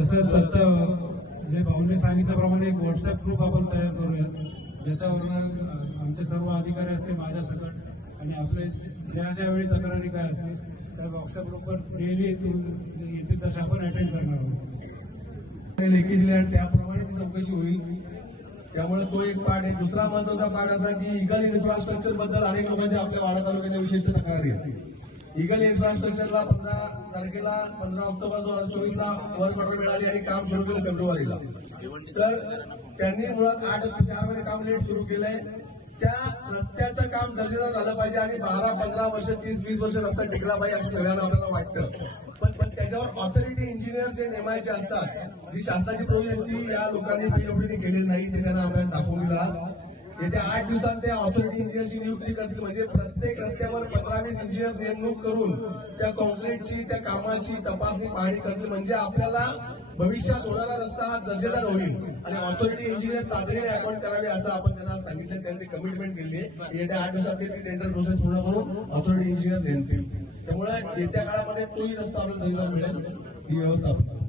तसंच आता जे भाऊने सांगितल्याप्रमाणे एक व्हॉट्सअप ग्रुप आपण तयार करूयात ज्याच्यावर आमचे सर्व अधिकारी असते माझ्या सकट आणि आपले ज्या ज्या वेळी तक्रारी काय असतील त्या व्हॉट्सअप ग्रुपवर डेली येतील तसे आपण अटेंड करणार आहोत. लेखी दिले आणि त्याप्रमाणे ती चौकशी होईल. त्यामुळे तो एक पाठ आहे. दुसरा महत्त्वाचा पाठ असा की इगल इन्फ्रास्ट्रक्चरबद्दल अनेक लोकांच्या आपल्या वाडा तालुक्याच्या विशिष्ट तक्रारी आहेत. इगल इन्फ्रास्ट्रक्चरला पंधरा तारखेला पंधरा ऑक्टोबर दोन हजार चोवीस ला वर्क ऑर्डर मिळाली आणि काम सुरू केलं फेब्रुवारीला. तर त्यांनी मुळात आठ चार महिने काम लेट सुरू केलंय. त्या रस्त्याचं काम दर्जेदार झालं पाहिजे आणि बारा पंधरा वर्ष तीस वीस वर्ष रस्ता टिकला पाहिजे असं सगळ्यांना आपल्याला वाटतं. पण पण त्याच्यावर ऑथॉरिटी इंजिनियर जे नेमायचे असतात जी शासनाची प्रोजेक्ट ती या लोकांनी पीडब्ल्यूडी केलेली नाही ते त्यांना आपल्याला दाखवून येत्या आठ दिवसात त्या ऑथॉरिटी इंजिनियरची नियुक्ती करतील. म्हणजे प्रत्येक रस्त्यावर पंधरा वीस इंजिनियर नेमणूक करून त्या कॉन्क्रीटची त्या कामाची तपासणी पाहणी करतील. म्हणजे आपल्याला भविष्यात होणारा रस्ता हा दर्जेदार होईल. आणि ऑथॉरिटी इंजिनियर तातडीने अपॉइंट करावे असं आपण त्यांना सांगितलं. त्यांनी कमिटमेंट केली आहे. येत्या आठ दिवसात ते टेंडर प्रोसेस पूर्ण करून ऑथॉरिटी इंजिनियर नेमतील. त्यामुळे येत्या काळामध्ये तोही रस्ता आपल्याला दर्जेदार मिळेल. ही व्यवस्था आपण